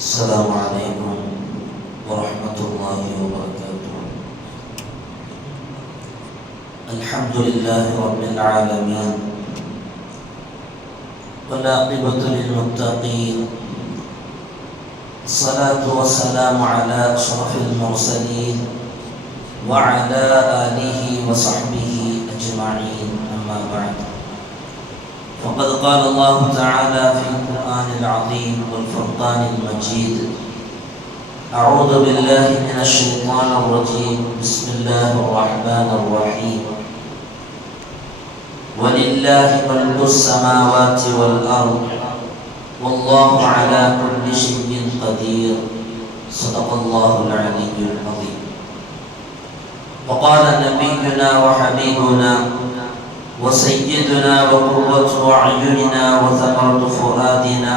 السلام عليكم ورحمة الله وبركاته. الحمد لله رب العالمين والعاقبة للمتقين، الصلاة والسلام على أشرف المرسلين وعلى آله وصحبه أجمعين، أما بعد. فقد قال الله تعالى في القرآن العظيم والفرقان المجيد: أعوذ بالله من الشيطان الرجيم، بسم الله الرحمن الرحيم. ولله ملك السماوات والأرض والله على كل شيء قدير. صدق الله العلي العظيم. وقال نبينا وحبيبنا وسيدنا وقرة أعيننا وثمرة فؤادنا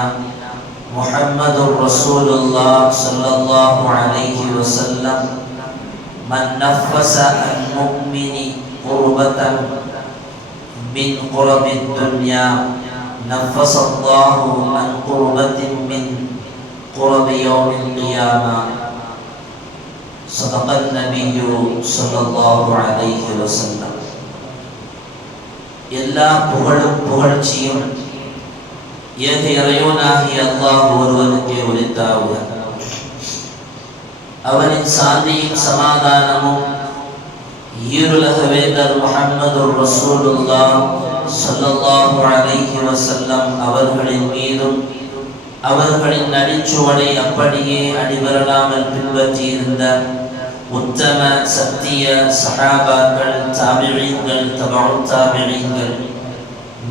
محمد رسول الله صلى الله عليه وسلم: من نفس عن مؤمن قربة من قرب الدنيا نفس الله عن قربة من قرب يوم القيامة. صدق النبي صلى الله عليه وسلم. எல்லா புகழும் புகழ்ச்சியும் ஏக இறைவனாகிய அல்லாஹ் ஒருவனுக்கே உரித்தாவுக. அவனின் சாந்தியும் சமாதானமும் ஈருலக வேந்தர் முஹம்மதுர் ரசூலுல்லாஹ் ஸல்லல்லாஹு அலைஹி வஸல்லம் அவர்களின் மீதும் அவர்களின் நடிச்சுவடை அப்படியே அடிபரலாமல் பின்பற்றி இருந்த உத்தம சத்திய சஹாபாக்கள், தாபிஈன்கள், தபஉ தாபிஈன்கள்,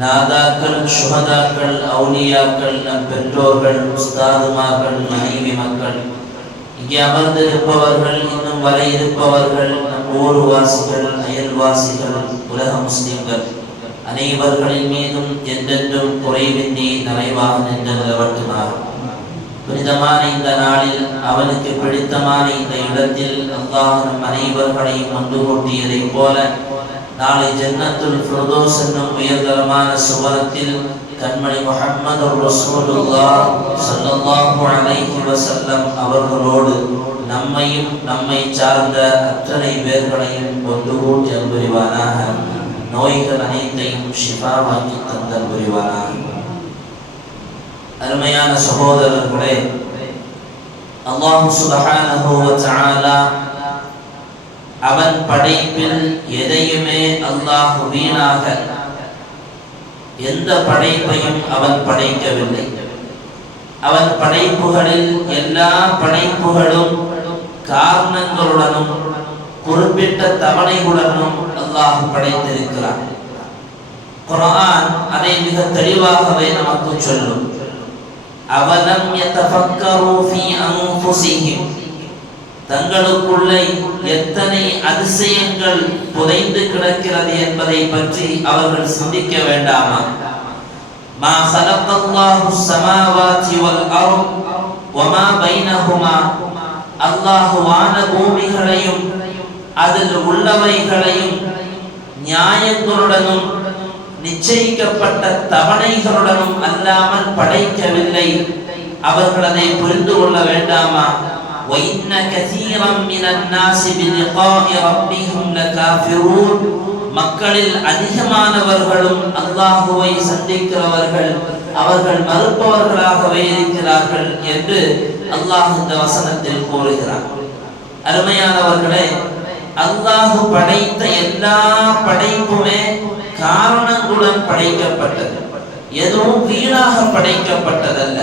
நாதாக்கள், சுஹதாக்கள், அவுலியாக்கள், நம் பெற்றோர்கள், உஸ்தாதுமார்கள், மனைவி மக்கள், இங்கே அமர்ந்திருப்பவர்கள், இன்னும் வர இருப்பவர்கள், நம் ஊர்வாசிகள், அயல்வாசிகள், உலக முஸ்லிம்கள் அனைவர்களின் மீதும் என்றென்றும் குறைவின்றி நிறைவாக நின்று நிலவட்டுமாறு. புனிதமான இந்த நாளில் அவனுக்கு பிடித்தமான இந்த இடத்தில் அல்லாஹ் நம் அனைவர்களையும் ஒன்று கூட்டியதைப் போல நாளை ஜன்னத்துல் ஃபிர்தௌஸ் என்னும் உயர்தரமான சுவனத்தில் கண்மணி முஹம்மதுர் ரசூலுல்லாஹ் ஸல்லல்லாஹு அலைஹி வஸல்லம் அவர்களோடு நம்மையும் நம்மை சார்ந்த அத்தனை பேர்களையும் ஒன்று கூட்டி அன்புரிவானாக. நோய்கள் அனைத்தையும் ஷிஃபாவாக்கி தந்தல் புரிவானாக. அருமையான சகோதரர்களே, அல்லாஹ் சுப்ஹானஹு வ தஆலா அவன் படைப்பில் எதையுமே அல்லாஹ் வீணாக எந்த படைப்பையும் அவன் படைக்கவில்லை. அவன் படைப்புகளில் எல்லா படைப்புகளும் காரணங்களுடனும் குறிப்பிட்ட தவணைகளுடனும் அல்லாஹ் படைத்திருக்கிறான். குர்ஆன் அதை மிக தெளிவாகவே நமக்கு சொல்லும். அவலம் யதஃபக்கரு ஃபீ அன்ஃபுஸிஹிம், தங்களுக்குள்ளே எத்தனை அதிசயங்கள் புதைந்து கிடக்கிறது என்பதை பற்றி அவர்கள் சிந்திக்க வேண்டாமா? மா ஸலகல்லாஹு ஸமாவாதி வல் அர்த் வமா பைனஹுமா, அல்லாஹ் வான பூமிகளையும் அதில் உள்ளவைகளையும் நியாயங்களுடனும் நிச்சயிக்கப்பட்ட தவணைகளுடனும் அல்லாமல் படைக்கவில்லை. அவர்கள் அதை புரிந்து கொள்ள வேண்டாமா? وَإِنَّ كَثِيرًا مِنَ النَّاسِ بِلِقَاءِ رَبِّهِمْ لَكَافِرُونَ, மக்களில் அதிகமானவர்களும் அல்லாஹ்வை சந்திக்கிறவர்கள் அவர்கள் மறுப்பவர்களாகவே இருக்கிறார்கள் என்று அல்லாஹ் இந்த வசனத்தில் கூறுகிறார். அருமையானவர்களே, அல்லாஹ் படைத்த எல்லா படைப்புமே காரணங்களுடன் படைக்கப்பட்டது. எதுவும் வீணாக படைக்கப்பட்டதல்ல.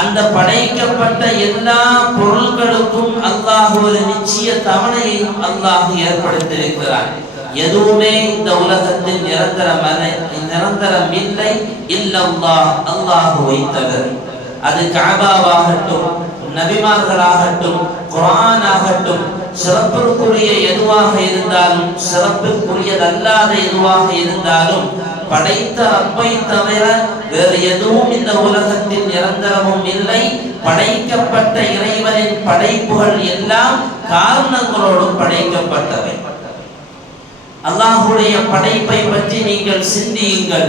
அந்த படைக்கப்பட்ட எல்லா பொருள்களுக்கும் அல்லாஹ் ஒரு நிச்சய தவணையையும் அல்லாஹ் ஏற்படுத்தியிருக்கிறார். எதுவுமே இந்த உலகத்தில் நிரந்தரம் இல்லை இல்லல்லாஹ், அல்லாஹ்வை தவிர. அது கஅபாவாகட்டும், நபிமார்களாகட்டும், குர்ஆன் ஆகட்டும், சிறப்பிற்குரிய எதுவாக இருந்தாலும் சிறப்பிற்குரியதல்லாத எதுவாக இருந்தாலும் படைத்த ரப்பை தவிர வேறு எதுவும் இந்த உலகத்தில் நிரந்தரமும் இல்லை. படைக்கப்பட்ட இறைவனின் படைப்புகள் எல்லாம் காரணங்களோடு படைக்கப்பட்டவை. அல்லாஹ்வுடைய படைப்பை பற்றி நீங்கள் சிந்தியுங்கள்.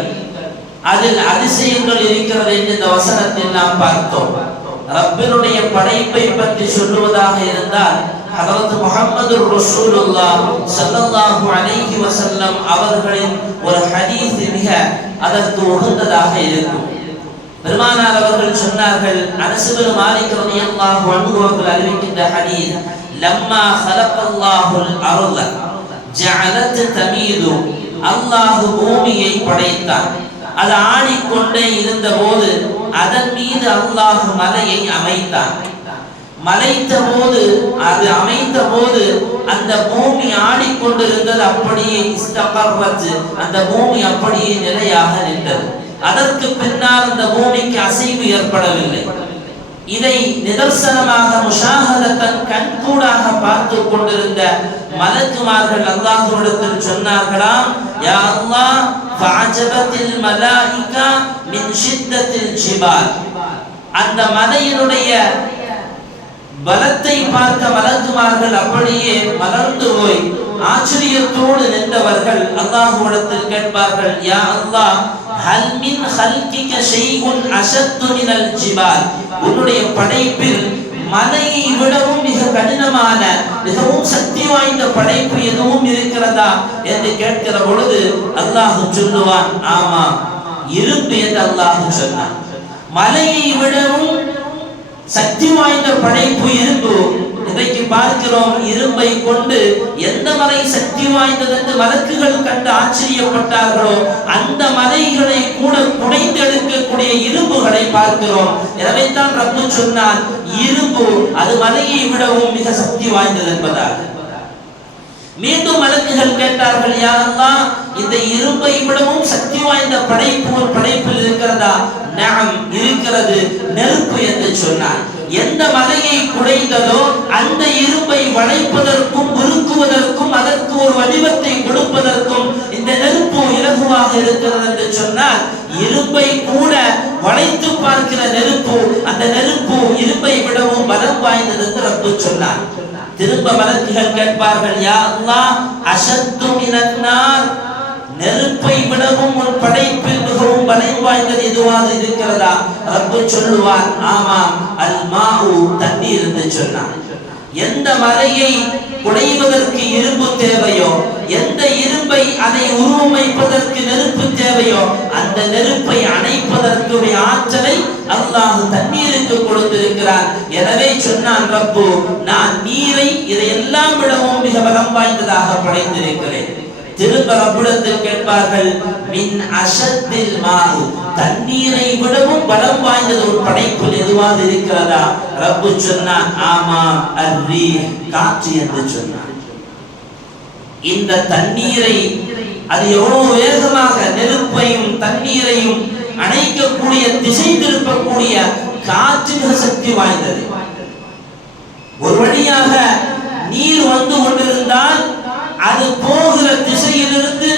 அதில் அதிசயங்கள் இருக்கிறது என்று இந்த வசனத்தில் நாம் பார்த்தோம். ரப்பினுடைய படைப்பை பற்றி சொல்லுவதாக இருந்தால் ஹதரத் முஹம்மது ரசூலுல்லாஹ் ஸல்லல்லாஹு அலைஹி வஸல்லம் அவர்களின் ஒரு ஹதீஸ் மிக அதற்கு உகந்ததாக இருக்கும். பெருமானார் அவர்கள் சொன்னார்கள், அனஸ் இப்னு மாலிக் ரலியல்லாஹு அன்ஹு அவர்கள் அறிவிக்கின்ற ஹதீஸ், லம்மா ஹலகல்லாஹுல் அர்த ஜஅலத் தமீது, அல்லாஹ் பூமியை படைத்தான், அது ஆடிக்கொண்டே இருந்தபோது அதன் மீது அல்லாஹ் மலையை அமைத்தான். அது அமைத்த போது அந்த பூமி ஆடிக்கொண்டிருந்தது, அப்படியே இஸ்தகர்ரத், அந்த பூமி அப்படியே நிலையாக நின்றது. அதற்கு பின்னால் அந்த பூமிக்கு அசைவு ஏற்படவில்லை. இதை நிதர்சனமாக முஷாஹதத்தன் கண்கூடாக பார்த்து கொண்டிருந்த மலக்குமார்கள் அல்லாஹ்விடத்தில் சொன்னார்களாம், யா அல்லாஹ் ஃபஅஜபத்தில் மலாயிகா மின் ஷித்தத்தில் ஜிபால், அந்த மலையினுடைய பலத்தை பார்த்த மலக்குமார்கள் அப்படியே மலர்ந்து போய் ஆச்சரியத்தோடு நின்றவர்கள் அல்லாஹ்விடத்தில் கேட்பார்கள், யா அல்லாஹ் ஹல் மின் ஹல்கிக ஷைஉன் அஷத்து மினல் ஜிபால், உன்னுடைய படைப்பில் மலையை விடவும் மிக கடினமான மிகவும் சக்தி வாய்ந்த படைப்பு எதுவும் இருக்கிறதா என்று கேட்கிற பொழுது அல்லாஹ் சொல்லுவான், ஆமா, இரும்பு என்று அல்லாஹ் சொன்னான். மலையை விடவும் சக்தி வாய்ந்த படைப்பு இரும்பு. இன்றைக்கு பார்க்கிறோம், இரும்பை கொண்டு எந்த மலை சக்தி வாய்ந்தது என்று மலக்குகள் கண்டு ஆச்சரியப்பட்டார்களோ அந்த மலைகளை கூட குடைந்தெடுக்கக்கூடிய இரும்புகளை பார்க்கிறோம். எனவே தான் ரப்பு சொன்னான், இரும்பு அது மலையை விடவும் மிக சக்தி வாய்ந்தது என்பதாக. மீண்டும் மலக்குகள் கேட்டார்கள், யா அல்லாஹ், இந்த இரும்பை விடவும் சக்தி வாய்ந்த படைப்பில் இருக்கிறதா? நஅம், இருக்கிறது, நெருப்பு என்று சொன்னார். எந்த மலையை குடைந்ததோ அந்த இரும்பை வளைப்பதற்கும் உருக்குவதற்கும் அதற்கு ஒரு வடிவத்தை கொடுப்பதற்கும் இந்த நெருப்பு இலகுவாக இருக்கிறது என்று சொன்னால், இரும்பை கூட வளைத்து பார்க்கிற நெருப்பு, அந்த நெருப்பு இரும்பை விடவும் பலம் வாய்ந்தது என்று ரப்பு சொன்னார். திரும்ப மலக்குகள் கேட்பார்கள், யா அல்லாஹ் அஷத்து மினன் நார், நெருப்பை விடவும் ஒரு படைப்பில் மிகவும் பலம் வாய்ந்தது எதுவாக இருக்கிறதா? ரப்பு சொல்லுவான், ஆமாம், அல் மாஉ, தண்ணீர் என்று சொன்னான். எந்த மலையை குடைவதற்கு இரும்பு தேவையோ, எந்த இரும்பை அதை உருவமைப்பதற்கு நெருப்பு தேவையோ, அந்த நெருப்பை அணைப்பதற்கு ஆற்றலை அல்லாஹ் தண்ணீருக்கு கொடுத்திருக்கிறான். எனவே சொன்னான் ரப்பு, நான் நீரை இதையெல்லாம் விடவும் மிக பலம் வாய்ந்ததாக படைத்திருக்கிறேன். திரும்ப ரப்பிடத்தில் கேட்பார்கள், மின் அஷத்தில் மாஉ, தண்ணீரை விடவும் பலம் வாய்ந்தது ஒரு படைப்பு எதுவாக இருக்கிறதா? ரப்பு சொன்னான், ஆமாம், அர்-ரீஹ், காற்று என்று சொன்னான். இந்த தண்ணீரை அது எவ்வளவு வேகமாக நெருப்பையும் தண்ணீரையும் அணைக்கக்கூடிய, திசை திருப்பக்கூடிய காற்று மிக சக்தி வாய்ந்தது. ஒரு வழியாக நீர் வந்து கொண்டிருந்தால் அது போகிற திசையிலிருந்து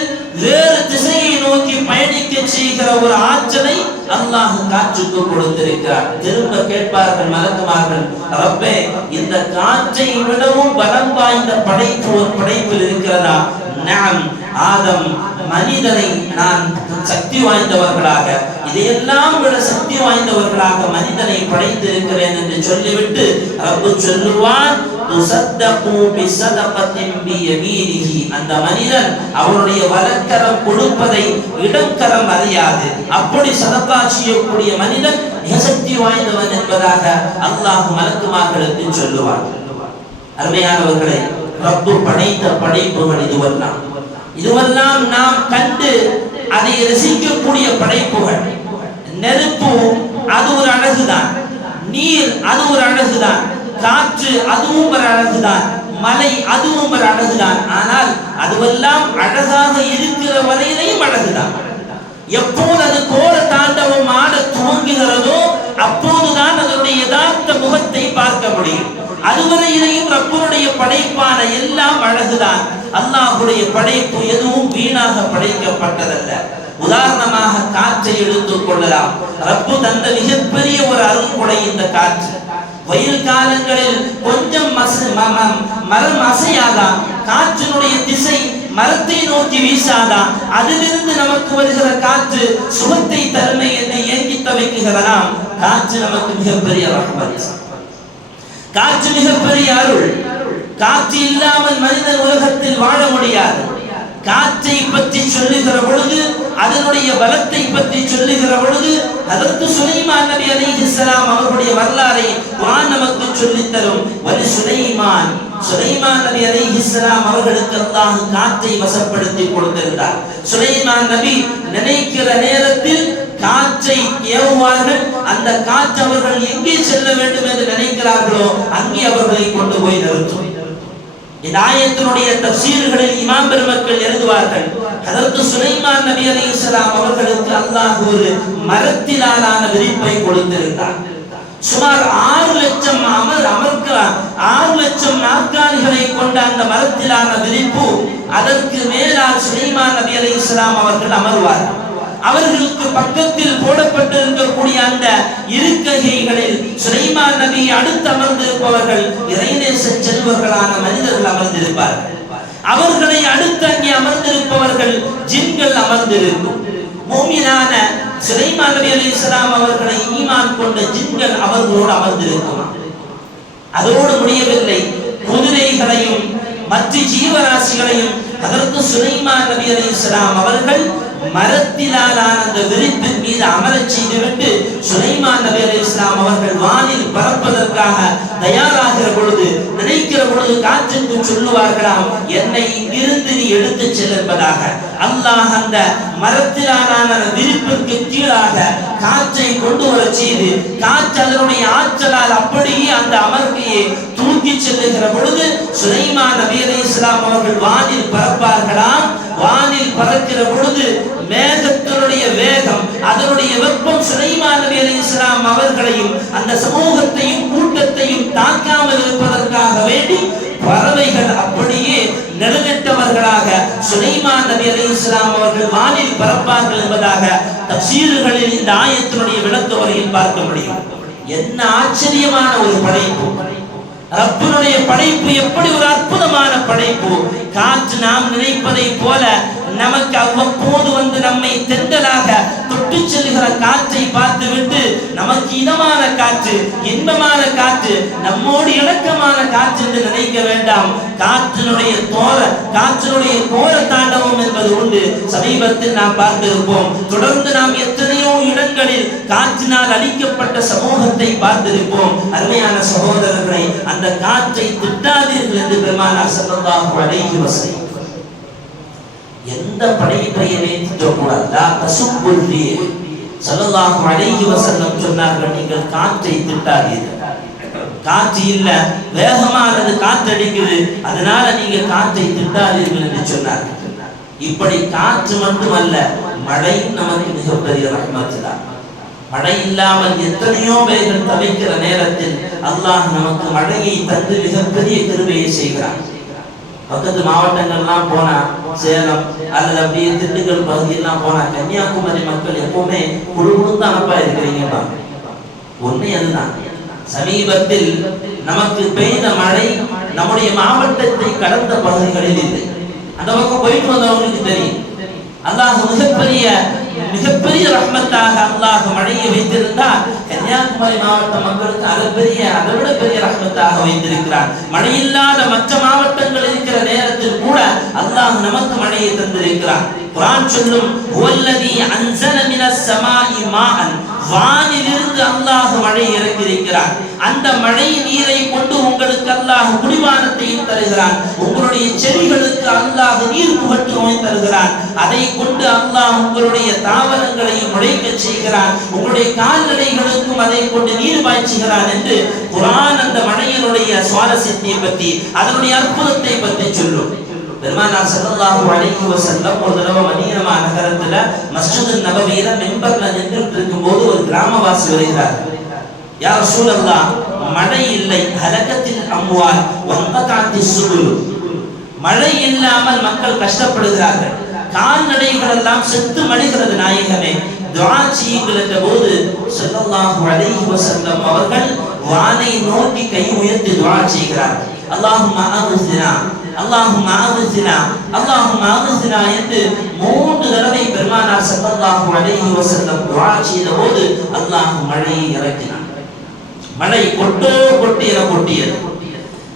வேறு திசையை நோக்கி பயணிக்க செய்கிற ஒரு ஆற்றலை அல்லாஹ் காற்றுக்கு கொடுத்திருக்கிறார். திரும்ப கேட்பார்கள் மலக்குமார்கள், ரப்பே, இந்த காற்றை விடவும் பலம் வாய்ந்த படைப்பு ஒரு படைப்பில் இருக்கிறதா? நஅம், ஆதம், மனிதனை நான் சக்தி வாய்ந்தவர்களாக, இதையெல்லாம் விட சக்தி வாய்ந்தவர்களாக மனிதனை படைத்திருக்கிறேன் என்று சொல்லிவிட்டு ரப்பு சொல்லுவான், துஸத்தகு பிஸதகத்தின் பியமீனிஹி, அந்த மனிதன் அவனுடைய வலக்கரம் கொடுப்பதை இடக்கரம் அறியாது. அப்படி சதகா செய்யக்கூடிய மனிதன் மிக சக்தி வாய்ந்தவன் என்பதாக அல்லாஹ் மலக்குமார்களுக்கு சொல்லுவார். அருமையானவர்களே, ரப்பு படைத்த படைப்புகள் இதுவெல்லாம் நாம் கண்டு அதை ரசிக்கக்கூடிய படைப்புகள். நெருப்பு அது ஒரு அழகுதான், நீர் அது ஒரு அழகுதான், காற்று அதுவும் ஒரு அழகுதான், மலை அதுவும் ஒரு அழகுதான். ஆனால் அதுவெல்லாம் அழகாக இருக்கிற வரையிலையும் அழகுதான். எப்போது அது கோர தாண்டவம் ஆட துவங்குகிறதோ அப்போதுதான் அதனுடைய யதார்த்த முகத்தை பார்க்க முடியும். அதுவரையிலையும் ரப்பனுடைய படைப்பான எல்லாம் அழகுதான். அல்லாஹ்வுடைய படைப்பு எதுவும் வீணாக படைக்கப்பட்டதல்ல. உதாரணமாக காற்றை எடுத்துக் கொள்ளலாம். ரப்பு தந்த மிகப்பெரிய ஒரு அருள்கொடை இந்த காற்று. வெயில் காலங்களில் கொஞ்சம் மரம் அசையாதான், காற்றினுடைய திசை மரத்தை நோக்கி வீசாதான், அதிலிருந்து நமக்கு வருகிற காற்று சுகத்தை தருமை என்னை ஏங்கி தவிர வைக்கிறதாம். காற்று நமக்கு மிகப்பெரிய ரஹ்மத், காற்று மிகப்பெரிய அருள். காற்று இல்லாமல் மனிதன் உலகத்தில் வாழ முடியாது. காற்றை பற்றி சொல்லுகிற பொழுது, அதனுடைய பலத்தை பற்றி சொல்லுகிற பொழுது, அதற்கு சுலைமான் நபி அலைஹிஸ்ஸலாம் அவர்களுடைய வரலாறை குர்ஆன் நமக்கு சொல்லித் தரும். வலி சுலைமான் நபி அலைஹிஸ்ஸலாம் அவர்களுக்கு அல்லாஹ் காற்றை வசப்படுத்தி கொடுத்திருந்தார். சுலைமான் நபி நினைக்கிற நேரத்தில் காற்றை ஏவுவார்கள். அந்த காற்று அவர்கள் எங்கே செல்ல வேண்டும் என்று நினைக்கிறார்களோ அங்கே அவர்களை கொண்டு போய் நிறுத்தும். இந்த ஆயத்தினுடைய தஃசீர்களில் இமாம் பெருமக்கள் எழுதுவார்கள், ஹதரத் சுலைமான் நபி அலைஹிஸ்ஸலாம் அவர்களுக்கு அல்லாஹ் ஒரு மரத்திலான விரிப்பை கொடுத்திருந்தார். சுமார் 6 லட்சம் நாற்காலிகளை கொண்ட அந்த மரத்திலான விரிப்பு, அதற்கு மேலால் சுலைமான் நபி அலைஹிஸ்ஸலாம் அவர்கள் அமர்வார்கள். அவர்களுக்கு பக்கத்தில் போடப்பட்டிருக்கக்கூடிய அந்த இருக்கைகளில் சுலைமான் நபி அடுத்து அமர்ந்திருப்பவர்கள் இறைநேச செல்வர்களான மனிதர்கள் அமர்ந்திருப்பார்கள். அவர்களை அடுத்து அங்கே அமர்ந்திருப்பவர்கள் ஜின்கள் அமர்ந்திருக்கும். மூமினான சுலைமான் நபி அலைஹிஸ்ஸலாம் அவர்களை ஈமான் கொண்ட ஜின்கள் அவர்களோடு அமர்ந்திருக்கும். அதோடு முடியவில்லை, குதிரைகளையும் மற்ற ஜீவராசிகளையும் அதற்கு சுலைமான் நபி அலைஹிஸ்ஸலாம் அவர்கள் மரத்திலான அந்த விரிப்பின் மீது அமரச் செய்துவிட்டு சுலைமான் நபி அலைஹிஸ்ஸலாம் அவர்கள் வானில் பறப்பதற்காக தயாராகிற பொழுது, நினைக்கிற பொழுது காற்றுக்கு சொல்லுவார்களாம், என்னை இங்கிருந்து நீ எடுத்துச் செல் என்பதாக. அல்லாஹ் அந்த மரத்திலான விரிப்பிற்கு கீழாக காற்றை கொண்டு வர செய்து, காற்று அதனுடைய ஆற்றலால் அப்படியே அந்த அமர்க்கையை தூக்கி செல்லுகிற பொழுது சுலைமான் நபி அலைஹிஸ்ஸலாம் அவர்கள் வானில் பறப்பார்களாம். வானில் பறக்கிற பொழுது மேகத்தினுடைய வேகம், அதனுடைய வெப்பம் சுலைமான் நபி அலைஹிஸ்ஸலாம் அவர்களையும் அந்த சமூகத்தையும் கூட்டத்தையும் தாக்காமல் இருப்பதற்காக வேண்டி பறவைகள் அப்படியே நெடுநெட்டவர்களாக சுலைமான் நபி அலைஹிஸ்ஸலாம் அவர்கள் வானில் பறப்பார்கள் என்பதாக தஃசீர்களில் இந்த ஆயத்தினுடைய விளக்க வரையில் பார்க்க முடியும். என்ன ஆச்சரியமான ஒரு படைப்பு! ரப்பினுடைய படைப்பு எப்படி ஒரு அற்புதமான படைப்பு! காற்று நாம் நினைப்பதை போல நமக்கு அவ்வப்போது வந்து நம்மை தென்றலாக தொட்டு செல்கிற காற்றை பார்த்துவிட்டு நமக்கு இதமான காற்று, இன்பமான காற்று, நம்மோடு இணக்கமான காற்று என்று நினைக்க வேண்டாம். காற்றினுடைய கோர தாண்டவம் என்பது உண்டு. சமீபத்தில் நாம் பார்த்திருப்போம். தொடர்ந்து நாம் எத்தனையோ இடங்களில் காற்றினால் அழிக்கப்பட்ட சமூகத்தை பார்த்திருப்போம். அருமையான சகோதரர்களை, அந்த காற்றை திட்டாதீர்கள் என்று பெருமானார் ஸல்லல்லாஹு அலைஹி வஸல்லம் எந்த படைப்பையுமே திட்டக்கூடாது. ஸல்லல்லாஹு அலைஹி வஸல்லம் சொன்னார்கள், நீங்கள் காற்றை திட்டாதீர்கள். காற்று இல்ல, வேகமானது காற்றடிக்குது, அதனால நீங்க காற்றை திட்டாதீர்கள் என்று சொன்னார்கள். இப்படி காற்று மட்டுமல்ல, மழையும் நமக்கு மிகப்பெரிய ரஹ்மத் தான். மழை இல்லாமல் எத்தனையோ பேர்கள் தவிக்கிற நேரத்தில் அல்லாஹ் நமக்கு மழையை தந்து மிகப்பெரிய கிருபையை செய்கிறான். பக்கத்து மாவட்டங்கள்லாம் போனா, சேலம் அல்லது அப்படியே திண்டுக்கல் பகுதியெல்லாம் போனா, கன்னியாகுமரி மக்கள் எப்பவுமே குழுகுழுந்து அனுப்பா இருக்கிறீங்க. ஒண்ணு அதுதான், சமீபத்தில் நமக்கு பெய்த மழை நம்முடைய மாவட்டத்தை கடந்த பகுதிகளில் இல்லை. அந்த பக்கம் போயிட்டு வந்தவங்களுக்கு தெரியும். அல்லாஹ் மிகப்பெரிய ரஹ்மத்தாக அல்லாஹ் மழையை வைத்திருந்தால் கன்னியாகுமரி மாவட்ட மக்களுக்கு அதை விட பெரிய ரஹ்மத்தாக வைத்திருக்கிறார். மழை இல்லாத மற்ற மாவட்டங்கள் இருக்கிற நேரத்தில் கூட அல்லாஹ் நமக்கு மழையை தந்திருக்கிறார். குர்ஆன் சொல்லும், ஹுவல்லதி அன்ஸல மினஸ் ஸமாஇ மாஅன், வானிலிருந்து அல்லாஹ் மழை இறக்கியிருக்கிறார். அந்த மழை நீரை கொண்டு உங்களுக்கு அல்லாஹ் குடிபானத்தையும் தருகிறான். உங்களுடைய செடிகளுக்கு அல்லாஹ் நீர் புகட்டுவோம் தருகிறான். அதை கொண்டு அல்லாஹ் உங்களுடைய தாவரங்களையும் முளைக்க செய்கிறான். உங்களுடைய கால்நடைகளுக்கும் அதை கொண்டு நீர் பாய்ச்சுகிறான் என்று குர்ஆன் அந்த மழையினுடைய சுவாரஸ்யத்தை பற்றி, அதனுடைய அற்புதத்தை பற்றி சொல்லும். பெருமானார் ஸல்லல்லாஹு அலைஹி வஸல்லம் ஒரு தடவை மதீனா நகரத்துல மஸ்ஜித் நபவியில மிம்பர்ல நின்றுட்டு இருக்கும்போது ஒரு கிராமவாசி வருகிறார். யா ரசூலல்லாஹ், மழை இல்லை, ஹலகத்தில் அம்வால் வன்கதாத்திஸ் சுபுல், மழை இல்லாமல் மக்கள் கஷ்டப்படுகிறார்கள், கால்நடைகள் எல்லாம் செத்து மடிகிறது நாயகமே, துஆ செய்யுங்கள் என்ற போது ஸல்லல்லாஹு அலைஹி வஸல்லம் அவர்கள் வானை நோக்கி கை உயர்த்தி துஆ செய்கிறார். அல்லாஹும்ம அக்ஸினா அல்லாஹும்ம அக்ஸினா அல்லாஹும்ம அக்ஸினா என்று 3 தடவை பெருமானார் ஸல்லல்லாஹு அலைஹி வஸல்லம் துஆ செய்தபோது அல்லாஹ் மழையை இறக்கினான். மழை கொட்டியது.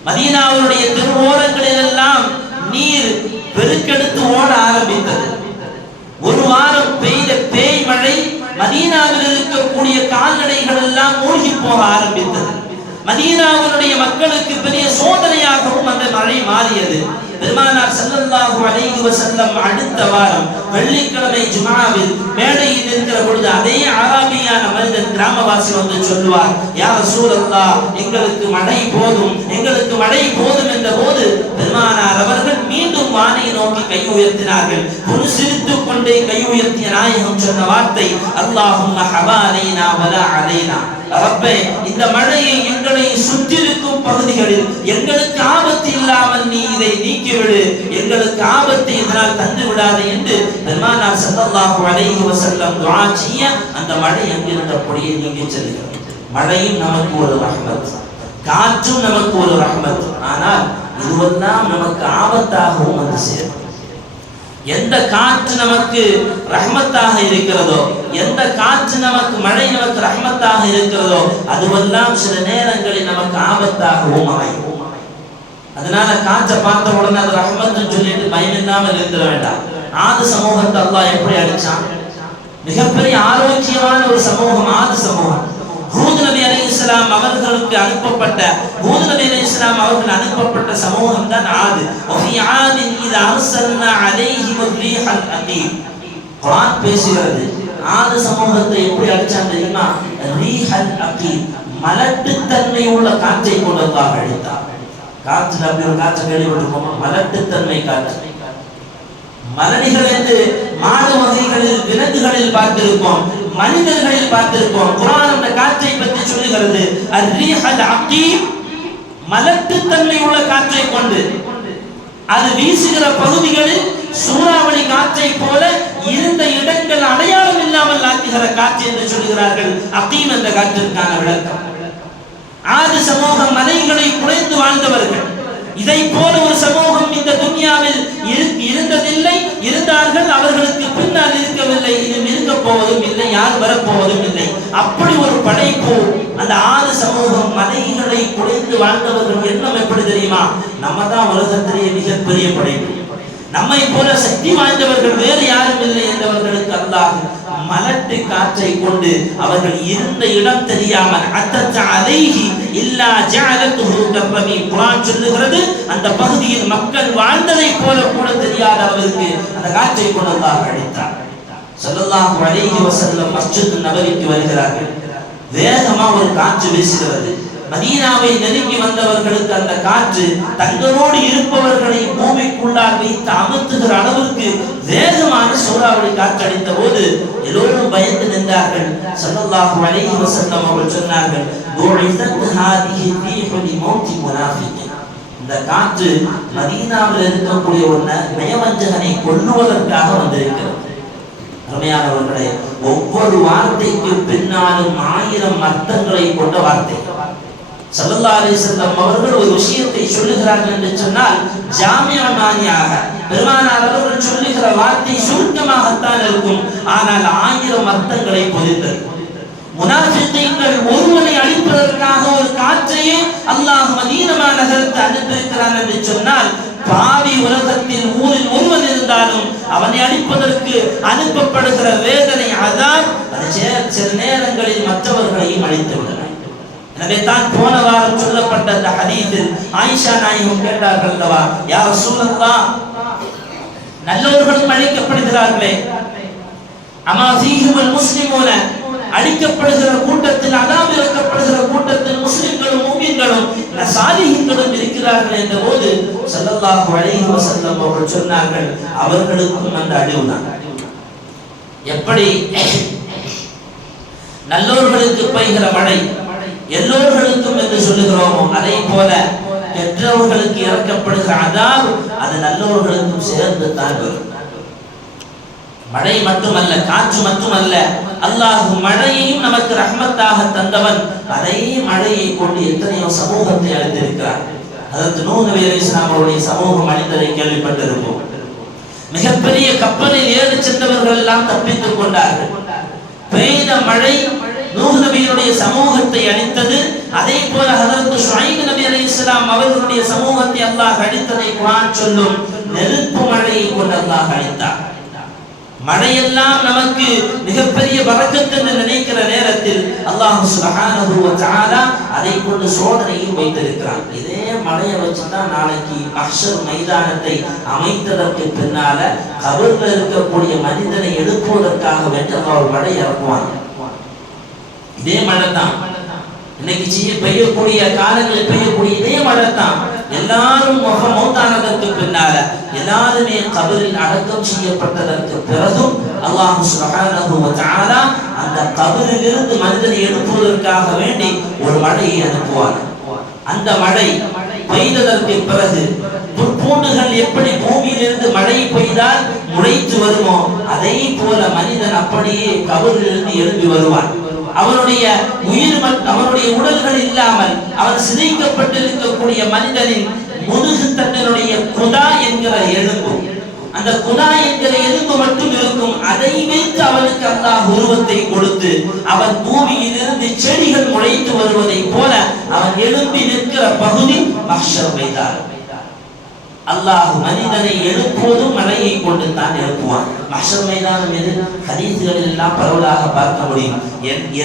மதீனாவுடைய தெருவோரங்களில் எல்லாம் நீர் பெருக்கெடுத்து ஓட ஆரம்பித்தது. ஒரு வாரம் பெய்த பேய் மழை மதீனாவில் இருக்கக்கூடிய கால்நடைகள் எல்லாம் மூழ்கி போக ஆரம்பித்தது. மதீனாவுடைய மக்களுக்கு பெரிய சோதனையாகவும் அந்த மழை மாறியது. பெருமானார் ஸல்லல்லாஹு அலைஹி வஸல்லம் அடுத்த வாரம் வெள்ளிக்கிழமை ஜும்ஆவில் மேடையில் இருக்கிற பொழுது அதே அராபியான மனிதன் கிராமவாசி வந்து சொல்வார், யா ரசூலல்லாஹ், எங்களுக்கு மழை போதும் என்ற போது பெருமானார் அவர்கள் மீண்டும் வானை நோக்கி கை உயர்த்தினார்கள். சிரித்துக் கொண்டே கை உயர்த்திய நாயகம் சொன்ன வார்த்தை, அல்லாஹும்ம ஹவாலைனா வலா அலைனா, ரப்பே, இந்த மழையை எங்களை சுற்றிருக்கும் பகுதிகளில் எங்களுக்கு ஆபத்து இல்லாமல் நீ இதை நீக்கிவிடு, எங்களுக்கு ஆபத்தை இதனால் தந்து விடாது என்று பெருமானார் ஸல்லல்லாஹு அலைஹி வஸல்லம் துஆ செய்ய அந்த மழை அங்கிருந்த அப்படியே நீங்கி செல்கிறது. மழையும் நமக்கு ஒரு ரஹ்மத், காற்றும் நமக்கு ஒரு ரஹ்மத். ஆனால் இதுவெல்லாம் நமக்கு ஆபத்தாகவும் வந்து சேரும். எந்த காற்று நமக்கு ரஹ்மத்தாக இருக்கிறதோ, எந்த காற்று நமக்கு மழை நமக்கு ரஹ்மத்தாக இருக்கிறதோ, அதுவெல்லாம் சில நேரங்களில் நமக்கு ஆபத்தாகவும் அமையும். அதனால காற்றை பார்த்த உடனே அது ரஹ்மத்துன்னு சொல்லிட்டு பயமில்லாமல் இருந்துட வேண்டாம். ஆது சமூகத்தை அல்லாஹ் எப்படி அடிச்சான்? மிகப்பெரிய ஆரோக்கியமான ஒரு சமூகம் ஆது சமூகம். ஹூத் நபி அலைஹிஸ்ஸலாம் அவர்களுக்கு அனுப்பப்பட்ட சமூகம் தான் ஆது. வஃபி ஆதின் இதா அர்சல்னா அலைஹிம் ரீஹல் அகீம். குர்ஆன் பேசுகிறது ஆது சமூகத்தை எப்படி அடிச்சான் தெரியுமா? ரீஹல் அகீம், மலட்டுத்தன்மை உள்ள காற்றை கொண்டு அல்லாஹ் அழித்தான். காற்று அப்படி ஒரு காற்றை கேள்விப்பட்டிருக்கோமா? மலட்டுத்தன்மை காற்று. மலடிகள் என்று மாடு வகைகளில் விலங்குகளில் பார்த்திருப்போம், மனிதர்களில் பார்த்திருப்போம். குர்ஆன் அந்த காற்றை பற்றி சொல்லுகிறது, அர்-ரீஹல் அகீம், மலட்டுத்தன்மை உள்ள காற்றை கொண்டு அது வீசுகிற பகுதிகளில் சூறாவளி காற்றை போல இருந்த இடங்கள் அடையாளம் இல்லாமல் ஆக்குகிற காற்று என்று சொல்கிறார்கள். அகீம் என்ற காற்றிற்கான விளக்கம். ஆது சமூகம் மலைகளை குறைந்து வாழ்ந்தவர்கள். இதை போல ஒரு சமூகம் இந்த துன்யாவில் இருந்ததில்லை, இருந்தார்கள், அவர்களுக்கு பின்னால் இருக்கவில்லை, இனியும் இருக்க போவதும் இல்லை, யார் வரப்போவதும் இல்லை. அப்படி ஒரு படைப்பு அந்த ஆது சமூகம். மலைகளை குறைந்து வாழ்ந்தவர்கள் எண்ணம் எப்படி தெரியுமா? நம்ம தான் உலகத்திலேயே மிகப்பெரிய படைப்பு, நம்மை போல சக்தி வாய்ந்தவர்கள் வேறு யாரும் இல்லை என்றவர்களுக்கு அல்லாஹ் மலட்டு காற்றை கொண்டு அவர்கள் இருந்த இடம் தெரியாமல் அத்தத்த அலைஹி இல்லா ஜஅலத்துஹு கர்ரமி. குர்ஆன் சொல்லுகிறது, அந்த பகுதியில் மக்கள் வாழ்ந்ததை போல கூட தெரியாத அளவுக்கு அந்த காற்றை கொண்டு அல்லாஹ் அழித்தார். ஸல்லல்லாஹு அலைஹி வஸல்லம் மஸ்ஜித் நபவிக்கு வருகிறார்கள். வேகமா ஒரு காற்று வீசுகிறது. மதீனாவை நெருங்கி வந்தவர்களுக்கு அந்த காற்று தங்களோடு இருப்பவர்களை பூமிக்குள்ளால் வைத்து அமர்த்துகிற அளவுக்கு வேகமான சூறாவளி காற்றடித்த போது எல்லோரும் பயந்து நின்றார்கள். ஸல்லல்லாஹு அலைஹி வஸல்லம் அவர்கள் சொன்னார்கள், துஇஸத் ஹாதிஹி ரீஹு லிமௌத்தி முனாஃபிகின். இந்த காற்று மதீனாவில் இருக்கக்கூடிய ஒரு நயவஞ்சகனை கொல்லுவதற்காக வந்திருக்கிறது. அருமையானவர்களே, ஒவ்வொரு வார்த்தைக்கு பின்னாலும் 1000 அர்த்தங்களை கொண்ட வார்த்தை. ஸல்லல்லாஹு அலைஹி வஸல்லம் அவர்கள் ஒரு விஷயத்தை சொல்லுகிறார்கள் என்று சொன்னால் ஜாமிஅமானியாக பெருமானார் அவர்கள் சொல்லுகிற வார்த்தை சுருக்கமாகத்தான் இருக்கும், ஆனால் 1000 அர்த்தங்களை பொதிந்தது. முனாஃபிகீன்கள் ஒருவனை அழிப்பதற்காக ஒரு காற்றையே அல்லாஹ் மதீனா நகருக்கு அனுப்பியிருக்கிறான் என்று சொன்னால், பாவி உலகத்தில் ஊரில் ஒருவன் இருந்தாலும் அவனை அழிப்பதற்கு அனுப்பப்படுகிற வேதனை அதான் சில நேரங்களில் மற்றவர்களையும் அழித்துவிடும். எனவே தான் போன வாரம் சொல்லப்பட்ட அந்த ஹதீஸில் ஆயிஷா நாயகம் கேட்டார்கள் அல்லவா, யா ரசூலல்லாஹ், நல்லவர்களும் அழிக்கப்படுகிறார்களே, அமா ஃபீஹிமுல் முஸ்லிமூன, அழிக்கப்படுகிற கூட்டத்தில், அதாப் இறக்கப்படுகிற கூட்டத்தில் முஸ்லிம்களும் முஃமின்களும் சாலிஹீன்களும் இருக்கிறார்கள் என்ற போது ஸல்லல்லாஹு அலைஹி வஸல்லம் அவர்கள் சொன்னார்கள், அவர்களுக்கும் அந்த அழிவுதான். எப்படி நல்லோர்களுக்கு பெய்கிற மழை எல்லோர்களுக்கும் என்று சொல்லுகிறோமோ, அதே போல கெட்டவர்களுக்கு இறக்கப்படுகிற அதாப் அது நல்லவர்களுக்கும் சேர்ந்து தான் வரும். மழை மட்டுமல்ல, காற்று மட்டுமல்ல, அல்லாஹ் மழையையும் நமக்கு ரஹ்மத்தாக தந்தவன். அதே மழையை கொண்டு எத்தனையோ சமூகத்தை அழித்திருக்கிறார். அதற்கு நூஹ் நபி அலைஹிஸ்ஸலாம் அவருடைய சமூகம் அழிந்ததை கேள்விப்பட்டிருப்போம். மிகப்பெரிய கப்பலில் ஏறி சென்றவர்கள் எல்லாம் தப்பித்துக் கொண்டார்கள். பெய்த மழை நூஹ் நபியினுடைய சமூகத்தை அழித்தது. அதே போல ஹதரத் ஷுஐப் நபி அலைஹிஸ்ஸலாம் அவர்களுடைய சமூகத்தை அல்லாஹ் அழித்ததை குர்ஆன் சொல்லும். நெருப்பு மழையை கொண்டு அல்லாஹ் அழித்தார். மழையெல்லாம் நமக்கு மிகப்பெரிய பரக்கத் என்று நினைக்கிற நேரத்தில் அல்லாஹ் சுப்ஹானஹு வ தஆலா அதை கொண்டு சோதனையும் வைத்திருக்கிறான். இதே மழையை வச்சுதான் நாளைக்கு மஹ்ஷர் மைதானத்தை அமைத்ததற்கு பின்னால கபர்ல இருக்கக்கூடிய மனிதனை எழுப்புவதற்காக வேண்டி அல்லாஹ் மழை இறக்குவான். இதே மழை தான் இன்னைக்கு பெய்யக்கூடிய காலங்களில் பெய்யக்கூடிய இதே மழை தான். எல்லாரும் மௌத்தானதற்கு பின்னால எல்லாருமே கபரில் அடக்கம் செய்யப்பட்டதற்கு பிறகும் அல்லாஹ் சுப்ஹானஹு வ தஆலா அந்த கபரிலிருந்து மனிதனை எழுப்புவதற்காக வேண்டி ஒரு மழையை அனுப்புவார். அந்த மழை பெய்ததற்கு பிறகு புற்பூண்டுகள் எப்படி பூமியிலிருந்து மழை பெய்தால் முளைத்து வருமோ அதே போல மனிதன் அப்படியே கபரிலிருந்து எழும்பி வருவான். அவனுடைய அவனுடைய உடல்கள் இல்லாமல் அவன் சிதைக்கப்பட்டிருக்கக்கூடிய மனிதனின் முதுகு தட்டினுடைய குதா என்கிற எலும்பு, அந்த குதா என்கிற எலும்பு மட்டும் இருக்கும். அதை வைத்து அவனுக்கு அல்லாஹ் உருவத்தை கொடுத்து அவன் பூமியிலிருந்து செடிகள் முளைத்து வருவதை போல அவன் எழும்பி நிற்கிற பகுதி மஹ்ஷர் மைதானம். அல்லாஹ் மனிதனை எழுப்புவதும் மழையை கொண்டு தான் எழுப்புவான். மஹ்ஷர் மைதானம் எது? ஹதீஸ்களில் எல்லாம் பரவலாக பார்க்க முடியும்.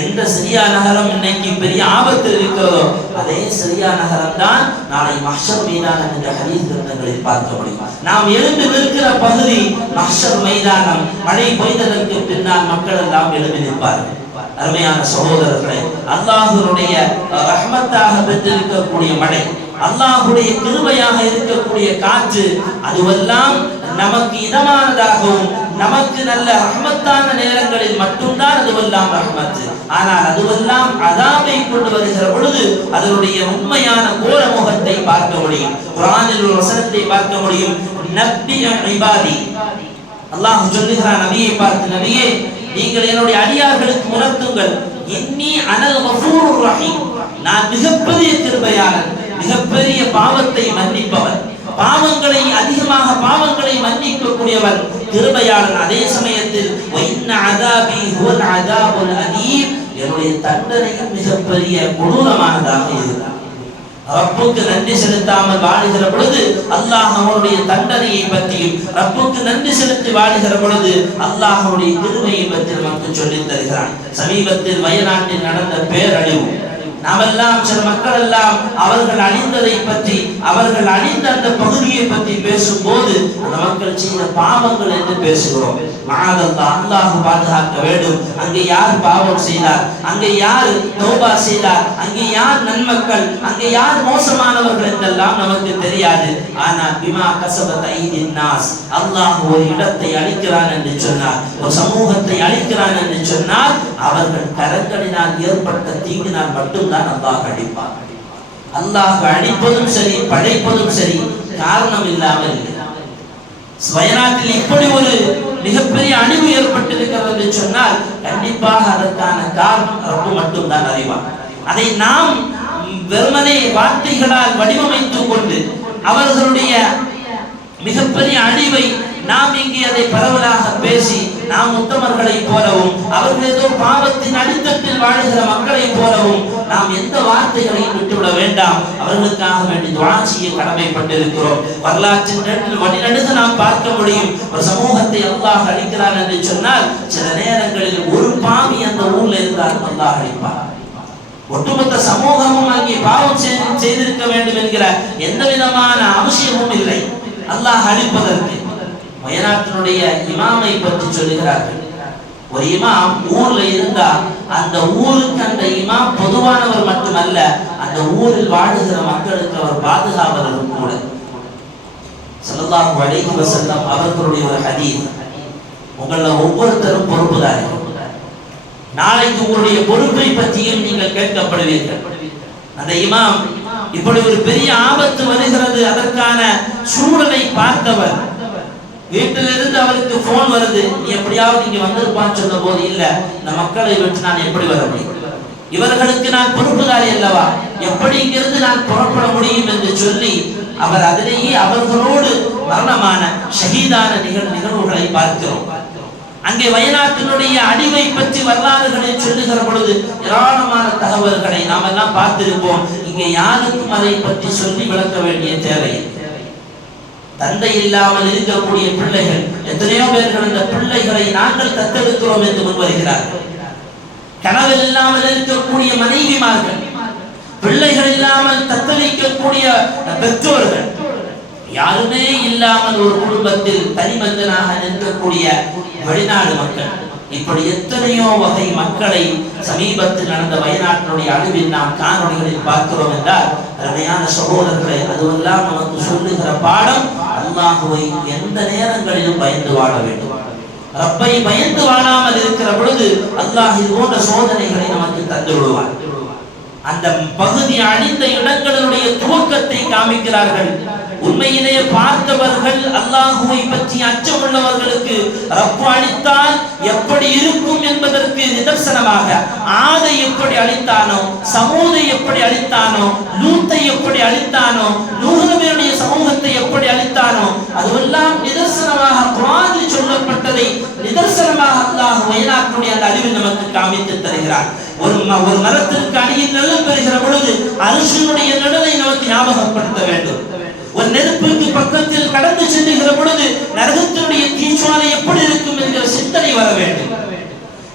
எந்த சிரியா நகரம் இன்னைக்கு பெரிய ஆபத்து இருக்கிறதோ அதே சிரியா நகரம் தான் நாளை மஹ்ஷர் மைதானம் என்ற ஹதீஸ் கிரந்தங்களில் பார்க்க முடியும். நாம் எழுந்து நிற்கிற பகுதி மஹ்ஷர் மைதானம். மழை பெய்ததற்கு பின்னால் மக்கள் எல்லாம் எழுந்து நிற்பார்கள். அருமையான சகோதரர்களே, அல்லாஹ்வுடைய ரஹ்மத்தாக பெற்றிருக்கக்கூடிய மழை, அல்லாஹ்வுடைய கிருபையாக இருக்கக்கூடிய காற்று, அதுவெல்லாம் நமக்கு இதமானதாகவும் நமக்கு நல்ல ரஹ்மத்தான நேரங்களில் மட்டும்தான் அதுவெல்லாம் ரஹ்மத்து. ஆனால் அதுவெல்லாம் அதாபை கொண்டு வருகிற பொழுது அதனுடைய உண்மையான கோர முகத்தை பார்க்க முடியும். குர்ஆனில் ஒரு வசனத்தை பார்க்க முடியும். நப்பி இபாதி, அல்லாஹ் சொல்லுகிறான் நபியை பார்த்து, நபியே நீங்கள் என்னுடைய அடியார்களுக்கு உணர்த்துங்கள், இன்னி அனல் கஃபூருர் ரஹீம், நான் மிகப்பெரிய கிருபையாளன், மிகப்பெரிய பாவத்தை மன்னிப்பவன், அதிகமாக பாவங்களை மன்னிக்கக்கூடியவன், கிருபையாளன். அதே சமயத்தில் வைன்ன அதாபி ஹுவல் அதாபுல் அலீம், என்னுடைய தண்டனையும் மிகப்பெரிய கொடூரமானதாக இருக்கிறது. ரப்புக்கு நன்றி செலுத்தாமல் வாழுகிற பொழுது அல்லாஹ் அவனுடைய தண்டனையை பற்றியும், ரப்புக்கு நன்றி செலுத்தி வாழுகிற பொழுது அல்லாஹ்வுடைய கிருபையை பற்றி நமக்கு சொல்லித் தருகிறான். சமீபத்தில் வயநாட்டில் நடந்த பேரழிவு, நாமெல்லாம் சில மக்கள் எல்லாம் அவர்கள் அழிந்ததை பற்றி, அவர்கள் அழிந்த அந்த பகுதியை பற்றி பேசும்போது அந்த மக்கள் செய்த பாவங்கள் என்று பேசுகிறோம். மஆதல்லாஹ், அல்லாஹ் பாதுகாக்க வேண்டும். அங்கே யார் பாவம் செய்தார், அங்கே யார் தௌபா செய்தார், அங்கே யார் நன்மக்கள், அங்கே யார் மோசமானவர்கள் என்றெல்லாம் நமக்கு தெரியாது. ஆனால் பிமா கஸபத் ஐதின் நாஸ், அல்லாஹ் ஒரு இடத்தை அழிக்கிறான் என்று சொன்னார், ஒரு சமூகத்தை அழிக்கிறான் என்று சொன்னால் அவர்கள் கரங்களினால் ஏற்பட்ட தீங்கினால் மட்டும் அல்லாஹ் அழிப்பார். அல்லாஹ் அழிப்பதும் சரி படைப்பதும் சரி காரணம் இல்லாமல் இல்லை. வயநாட்டில் இப்படி ஒரு மிகப்பெரிய அழிவு ஏற்பட்டிருக்கிறது என்று சொன்னால் கண்டிப்பாக அதற்கான காரணம் ரப்பு மட்டும் தான் அறிவார். அதை நாம் வெறுமனே வார்த்தைகளால் வடிவமைத்துக் கொண்டு அவர்களுடைய மிகப்பெரிய அழிவை நாம் இங்கே அதை பரவலாக பேசி நாம் உத்தமர்களை போலவும் அவர்கள் ஏதோ பாவத்தின் அடித்தட்டில் வாழுகிற மக்களை போலவும் நாம் எந்த வார்த்தைகளையும் விட்டுவிட வேண்டாம். அவர்களுக்காக வேண்டி துஆ செய்ய கடமைப்பட்டிருக்கிறோம். வரலாற்றின் வழிநடுக நாம் பார்க்க முடியும். ஒரு சமூகத்தை அல்லாஹ் அழிக்கிறான் என்று சொன்னால் சில நேரங்களில் ஒரு பாவி அந்த ஊர்ல இருந்தால் அல்லாஹ் அழிப்பார். ஒட்டுமொத்த சமூகமும் அங்கே பாவம் செய்திருக்க வேண்டும் என்கிற எந்த விதமான அவசியமும் இல்லை அல்லாஹ் அழிப்பதற்கு. வயநாட்டினுடைய இமாமை பற்றி சொல்லுகிறார்கள். ஒரு இமாம் ஊர்ல இருந்தா அந்த ஊருக்கு அந்த இமாம் பொதுவானவர் மட்டுமல்ல, அந்த ஊரில் வாழுகிற மக்களுக்கு அவர் பாதுகாவலரும் கூட. ஸல்லல்லாஹு அலைஹி வஸல்லம் அவர்களுடைய ஒரு ஹதீஸ், உங்கள ஒவ்வொருத்தரும் பொறுப்புதாரிகள், நாளைக்கு உங்களுடைய பொறுப்பை பற்றியும் நீங்கள் கேட்கப்படுவீர்கள். அந்த இமாம் இப்படி ஒரு பெரிய ஆபத்து வருகிறது, அதற்கான சூழலை பார்த்தவர். வீட்டிலிருந்து அவருக்கு போன் வருது, நீ எப்படியாவது இங்க வந்திருப்பான்னு சொன்ன போது, இல்ல இந்த மக்களை விட்டு நான் எப்படி வர முடியும், இவர்களுக்கு நான் பொறுப்புதாரி அல்லவா, எப்படி இங்கிருந்து நான் புறப்பட முடியும் என்று சொல்லி அவர் அதிலேயே அவர்களோடு மரணமான ஷஹீதான நிகழ்வுகளை பார்க்கிறோம். அங்கே வயநாட்டினுடைய அடிமை பற்றி வரலாறுகளை சொல்லுகிற பொழுது ஏராளமான தகவல்களை நாம் எல்லாம் பார்த்திருப்போம். இங்கே யாருக்கும் அதை பற்றி சொல்லி விளக்க வேண்டிய தேவை. தந்தை இல்லாமல் இருக்கக்கூடிய பிள்ளைகள் எத்தனையோ பேர்கள் இந்த பிள்ளைகளை நாங்கள் தத்தெடுக்கிறோம் என்று முன்வருகிறார்கள். கணவர் இல்லாமல் இருக்கக்கூடிய மனைவிமார்கள், பிள்ளைகள் இல்லாமல் தத்தளிக்கக்கூடிய பெற்றோர்கள், யாருமே இல்லாமல் ஒரு குடும்பத்தில் தனிமந்தனாக நிற்கக்கூடிய வெளிநாடு மக்கள், இப்படி எத்தனையோ வகை மக்களை சமீபத்தில் நடந்த வயநாட்டினுடைய அழிவில் நாம் காணொளிகளில் பார்க்கிறோம் என்றால், அருமையான சகோதரர்களை, அதுவெல்லாம் நமக்கு சொல்லுகிற பாடம் அல்லாஹுவை எந்த நேரங்களிலும் பயந்து வாழ வேண்டும். ரப்பை பயந்து வாழாமல் இருக்கிற பொழுது அல்லாஹ் இது போன்ற சோதனைகளை நமக்கு தந்து விடுவார். அந்த பகுதி அழிந்த இடங்களுடைய துவக்கத்தை காமிக்கிறார்கள். உண்மையிலேயே பார்த்தவர்கள் அல்லாஹுவை பற்றி அச்சமுள்ளவர்களுக்கு ரப்பு அளித்தால் எப்படி இருக்கும் என்பதற்கு நிதர்சனமாக ஆதை எப்படி அளித்தானோ, சமூதை எப்படி அளித்தானோ, லூத்தை எப்படி அளித்தானோ, நூஹ்னுடைய சமூகத்தை எப்படி அளித்தானோ, அதுவெல்லாம் நிதர்சனமாக குர்ஆனில் சொல்லப்பட்டதை நிதர்சனமாக அல்லாஹ் வயநாட்டினுடைய அந்த அழிவில் நமக்கு காமித்து தருகிறார். ஒரு மரத்திற்கு அடியில் நிழல் பெறுகிற பொழுது அரிசியினுடைய நிழலை நமக்கு ஞாபகப்படுத்த வேண்டும். ஒரு நெருப்புக்கு பக்கத்தில் கடந்து செல்லுகிற பொழுது நரகத்தினுடைய தீச்சுவாலை எப்படி இருக்கும் என்கிற சிந்தனை வர வேண்டும்.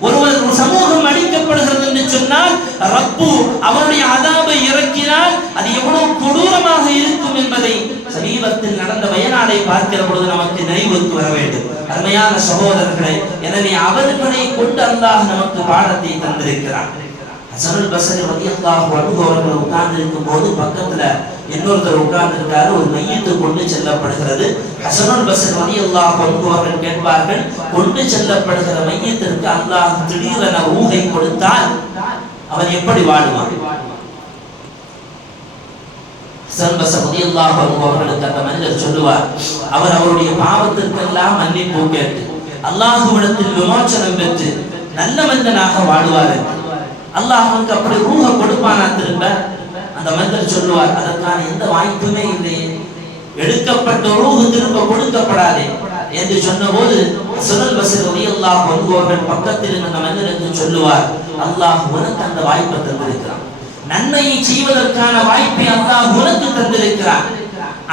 ஒரு சமூகம் அழிக்கப்படுகிறது என்று சொன்னால் ரப்பு அவருடைய அதாபை இறக்கினால் அது எவ்வளவு கொடூரமாக இருக்கும் என்பதை சமீபத்தில் நடந்த வயநாடை பார்க்கிற பொழுது நமக்கு நினைவுக்கு வர வேண்டும். அருமையான சகோதரர்களை, எனவே அவர்களை கொண்டு அல்லாஹ் நமக்கு பாடத்தை தந்திருக்கிறார். ஹஸனுல் பஸ்ரி ரலியல்லாஹு அன்ஹு அவர்கள் உட்கார்ந்து இருக்கும் போது பக்கத்துல இன்னொருத்தர் உட்கார்ந்து இருக்காரு. ஒரு மையத்து கொண்டு செல்லப்படுகிறது. ஹஸனுல் பஸ்ரி ரலியல்லாஹு அன்ஹு அவர்கள் கேட்பார்கள், கொண்டு செல்லப்படுகிற மையத்திற்கு அல்லாஹ் திடீரென ரூஹை கொடுத்தால் அவன் எப்படி வாழுவான்? ஹஸன் பஸ்ரி ரலியல்லாஹு அன்ஹு அவர்களுக்கு அந்த மனிதர் சொல்லுவார், அவர் அவருடைய பாவத்திற்கெல்லாம் மன்னிப்பு கேட்டு அல்லாஹ்விடத்தில் விமோசனம் பெற்று நல்ல மனிதனாக வாழுவார். அல்லாஹ் அவனுக்கு அப்படி ரூஹ கொடுப்பானா திரும்ப? அந்த மனிதர் சொல்லுவார், அதற்கான எந்த வாய்ப்புமே இல்லை, எடுக்கப்பட்ட ரூஹ் திரும்ப கொடுக்கப்படாதே என்று சொன்னபோது ஹஸனுல் பஸ்ரி ரலியல்லாஹு அன்ஹு அவர்கள் பக்கத்தில் இருந்த அந்த மனிதருக்கு சொல்லுவார், அல்லாஹ் உனக்கு அந்த வாய்ப்பை தந்திருக்கிறான், நன்மையை செய்வதற்கான வாய்ப்பை அல்லாஹ் உனக்கு தந்திருக்கிறான்.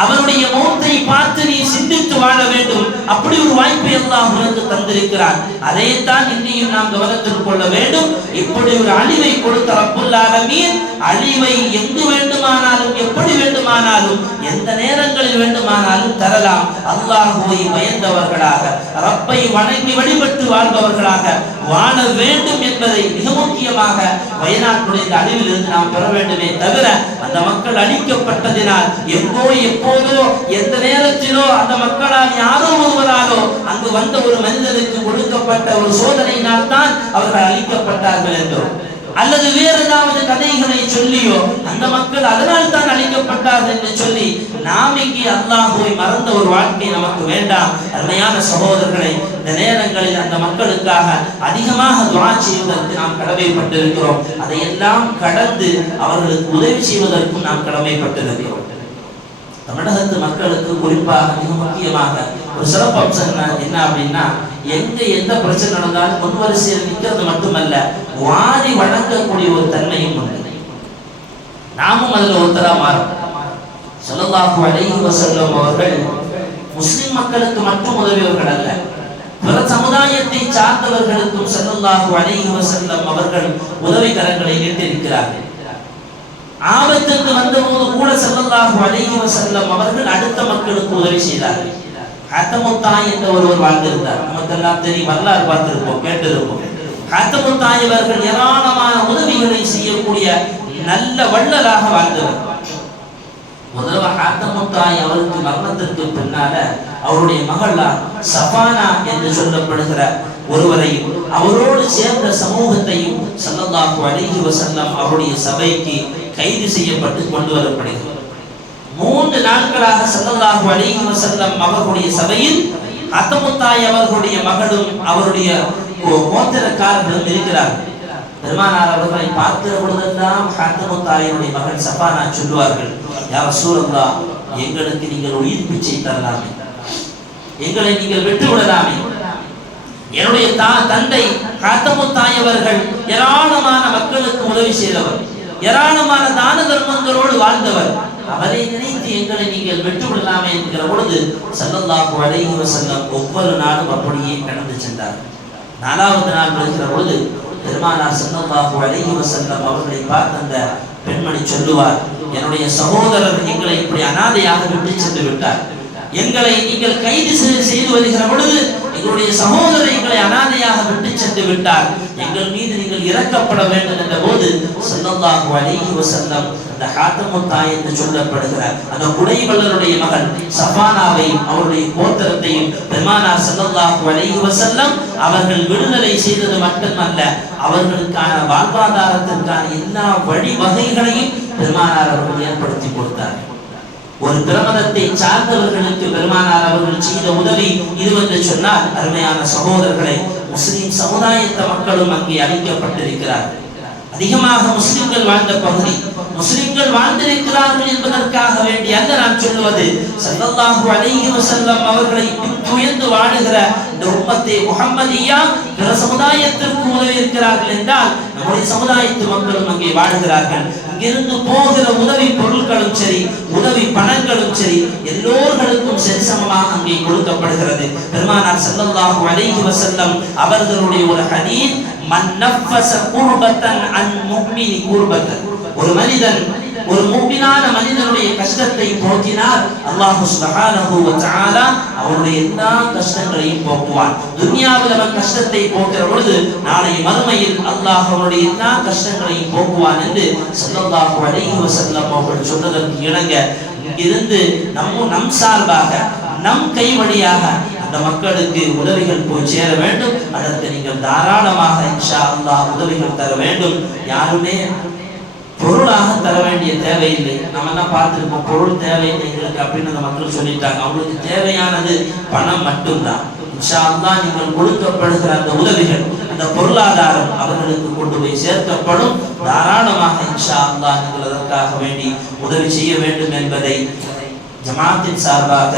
அவருடைய மௌத்தை பார்த்து நீ சிந்தித்து வாழ வேண்டும். அப்படி ஒரு வாய்ப்பை அல்லாஹ் உனக்கு தந்திருக்கிறான். அதைத்தான் இன்னையும் நாம் கவனத்தில் கொள்ள வேண்டும். இப்படி ஒரு அழிவை கொடுத்த ரப்புல் ஆலமீன் அழிவை எங்கு வேண்டுமானாலும் எப்படி வேண்டுமானாலும் எந்த நேரங்களில் வேண்டுமானாலும் தரலாம். அல்லாஹ்வை பயந்தவர்களாக, ரப்பை வணங்கி வழிபட்டு வாழ்பவர்களாக வாழ வேண்டும் என்பதை மிக முக்கியமாக வயநாட்டுடைய இந்த அழிவில் இருந்து நாம் பெற வேண்டுமே தவிர, அந்த மக்கள் அழிக்கப்பட்டதினால் எங்கோ எப்போதோ எந்த நேரத்திலோ அந்த மக்களால் யாரோ ஒருவராலோ அங்கு வந்த ஒரு மனிதனுக்கு கொடுக்கப்பட்ட ஒரு சோதனையினால் தான் அவர்கள் அழிக்கப்பட்டார்கள் என்றோ, அல்லது வேறு ஏதாவது கதைகளை சொல்லியோ அந்த மக்கள் அதனால் தான் அழிக்கப்பட்டார்கள் என்று சொல்லி நாம் இங்கே அல்லாஹ்வை மறந்த ஒரு வாழ்க்கை நமக்கு வேண்டாம். அருமையான சகோதரர்களை, இந்த நேரங்களில் அந்த மக்களுக்காக அதிகமாக துஆ செய்வதற்கு நாம் கடமைப்பட்டிருக்கிறோம். அதையெல்லாம் கடந்து அவர்களுக்கு உதவி செய்வதற்கும் நாம் கடமைப்பட்டிருக்கிறோம். தமிழகத்து மக்களுக்கு குறிப்பாக மிக முக்கியமாக ஒரு சிறப்பு அம்சம் என்ன அப்படின்னா, எங்க எந்த பிரச்சனை நடந்தாலும் முன்வரிசையில் நிற்கிறது மட்டுமல்ல, வாதி வழங்கக்கூடிய ஒரு தன்மையும் உண்டு. நாமும் அதுல ஒருத்தரா மாறும். ஸல்லல்லாஹு அலைஹி வஸல்லம் அவர்கள் முஸ்லிம் மக்களுக்கு மட்டும் உதவியவர்கள் அல்ல, பிற சமுதாயத்தை சார்ந்தவர்களுக்கும் ஸல்லல்லாஹு அலைஹி வஸல்லம் அவர்கள் உதவி கரங்களை நீட்டிருக்கிறார்கள். ஆபத்துக்கு வந்தபோது கூட ஸல்லல்லாஹு அலைஹி வஸல்லம் அவர்கள் அடுத்த மக்களுக்கு உதவி செய்தார்கள். ஹத்தமுத்தாய் என்ற ஒருவர் வாழ்ந்திருந்தார். நமக்கெல்லாம் தெரியும், வரலாறு பார்த்திருப்போம், கேட்டிருப்போம். ஹத்தமுத்தாய் அவர்கள் ஏராளமான உதவிகளை செய்யக்கூடிய நல்ல வள்ளலாக வாழ்ந்தவர். முதல்ல ஹத்தமுத்தாய் அவருக்கு மரணத்திற்கு பின்னால அவருடைய மகளார் சஃபானா என்று சொல்லப்படுகிற ஒருவரையும் அவரோடு சேர்ந்த சமூகத்தையும் ஸல்லல்லாஹு அலைஹி வஸல்லம் அவருடைய சபைக்கு கைது செய்யப்பட்டு கொண்டு வரப்படுகிறது. 3 நாட்களாக ஸல்லல்லாஹு அலைஹி வஸல்லம் அவர்களுடைய சபையில் ஹத்தமுத்தாய் அவர்களுடைய மகளும் அவருடைய கோத்திரக்காரர்களும் இருக்கிறார்கள். பெருமானார் அவர்களை பார்க்கிற பொழுதெல்லாம் ஹாத்தமுத் தாயினுடைய மகன் சஃபானா சொல்லுவார்கள், யா ரசூலல்லாஹ், எங்களுக்கு நீங்கள் உயிர் பிச்சை தரலாமே, எங்களை நீங்கள் விட்டு விடலாமே. என்னுடைய தந்தை ஹாத்தமுத் தாய் அவர்கள் ஏராளமான மக்களுக்கு உதவி செய்தவர், ஏராளமான தான தர்மங்களோடு வாழ்ந்தவர். அவரை நினைத்து எங்களை நீங்கள் விட்டு விடலாமே என்கிற பொழுது ஸல்லல்லாஹு அலைஹி வஸல்லம் ஒவ்வொரு நாளும் அப்படியே கடந்து சென்றார். 4வது நாள் வருகிற பொழுது பெருமானார் ஸல்லல்லாஹு அலைஹி வஸல்லம் அவர்களை பார்த்த அந்த பெண்மணி சொல்லுவார், என்னுடைய சகோதரர் எங்களை இப்படி அனாதையாக விட்டு சென்று விட்டார், எங்களை நீங்கள் கைது செய்து வருகிற பொழுது எங்களுடைய சகோதரர் எங்களை அனாதையாக விட்டு சென்று விட்டார், எங்கள் மீது நீங்கள் இரக்கப்பட வேண்டும் என்ற போது ஸல்லல்லாஹு அலைஹி வஸல்லம் அந்த ஹாத்தமுத் தாய் என்று சொல்லப்படுகிறார் அந்த குடைவள்ளருடைய மகன் சஃபானாவை அவருடைய கோத்திரத்தையும் பெருமானார் ஸல்லல்லாஹு அலைஹி வஸல்லம் அவர்கள் விடுதலை செய்தது மட்டுமல்ல, அவர்களுக்கான வாழ்வாதாரத்திற்கான எல்லா வழிவகைகளையும் பெருமானார் அவர்கள் ஏற்படுத்தி கொடுத்தார். ஒரு பிரமதத்தை சார்ந்தவர்களுக்கு பெருமானார் அவர்கள் செய்த உதவி இது என்று சொன்னால், அருமையான சகோதரர்களை, முஸ்லிம் சமுதாயத்த மக்களும் அங்கே அழைக்கப்பட்டிருக்கிறார்கள். அதிகமாக முஸ்லிம்கள் வாழ்ந்த பகுதி, முஸ்லிம்கள் வாழ்ந்திருக்கிறார்கள் என்பதற்காக வேண்டி அல்ல நான் சொல்லுவது, ஸல்லல்லாஹு அலைஹி வஸல்லம் அவர்களை துயர்ந்து வாழுகிற இந்த உம்மத்தே முஹம்மதியா பிற சமுதாயத்திற்கு உதவி இருக்கிறார்கள் என்றால் நம்முடைய சமுதாயத்து மக்களும் அங்கே வாழுகிறார்கள். இங்கிருந்து போகிற உதவி பொருட்களும் சரி, உதவி பணங்களும் சரி, எல்லோர்களுக்கும் சரிசமமாக அங்கே கொடுக்கப்படுகிறது. பெருமானார் ஸல்லல்லாஹு அலைஹி வஸல்லம் அவர்களுடைய ஒரு ஹதீஸ், மன் நஃபஸ குர்பத்தன் அன் முஃமினி குர்பத்தன், ஒரு மனிதன் ஒரு முஃமினான மனிதனுடைய கஷ்டத்தை போக்கினார், அல்லாஹ் சுப்ஹானஹு வ தஆலா அவருடைய எல்லா கஷ்டங்களையும் போக்குவான். துன்யாவில் அவன் கஷ்டத்தை போக்குற பொழுது நாளை மறுமையில் அல்லாஹ் அவருடைய எல்லா கஷ்டங்களையும் போக்குவான் என்று ஸல்லல்லாஹு அலைஹி வஸல்லம் அவர்கள் சொன்னதற்கு இணங்க இங்கிருந்து நம் சார்பாக நம் கை வழியாக அந்த மக்களுக்கு உதவிகள் போய் சேர வேண்டும். அதற்கு நீங்கள் தாராளமாக இன்ஷா அல்லாஹ் உதவிகள் தர வேண்டும். யாருமே பொருளாக தர வேண்டிய தேவையில்லை. நம்ம என்ன பார்த்துருக்கோம், பொருள் தேவையில்லை எங்களுக்கு அப்படின்னு அந்த மக்கள் சொல்லிட்டாங்க. அவங்களுக்கு தேவையானது பணம் மட்டும்தான். இன்ஷா அல்லாஹ் நீங்கள் கொடுக்கப்படுகிற அந்த உதவிகள், அந்த பொருளாதாரம் அவர்களுக்கு கொண்டு போய் சேர்க்கப்படும். தாராளமாக இன்ஷா அல்லாஹ் நீங்கள் அதற்காக வேண்டி உதவி செய்ய வேண்டும் என்பதை ஜமாத்தின் சார்பாக,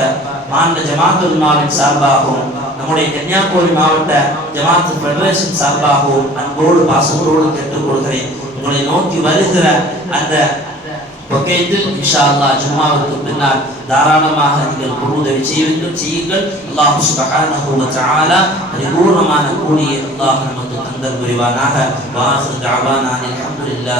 மாநில ஜமாத்துல் உலமாவின் சார்பாகவும், நம்முடைய கன்னியாகுமரி மாவட்ட ஜமாத் ஃபெடரேஷன் சார்பாகவும் அன்போடு பாசத்தோடு கேட்டுக்கொள்கிறேன். உங்களை நோக்கி வருகிற அந்த பக்கத்தில் இன்ஷா அல்லாஹ் ஜும்மாவுக்கு பின்னால் தாராளமாக நீங்கள் பொருளுதவி செய்யுங்கள். அல்லாஹ் சுப்ஹானஹு வ தஆலா பரிபூர்ணமான கூலியை அல்லாஹ் நமக்கு தந்தல் புரிவானாக. வாஹிரு தஅவானா அல்ஹம்துலில்லாஹ்.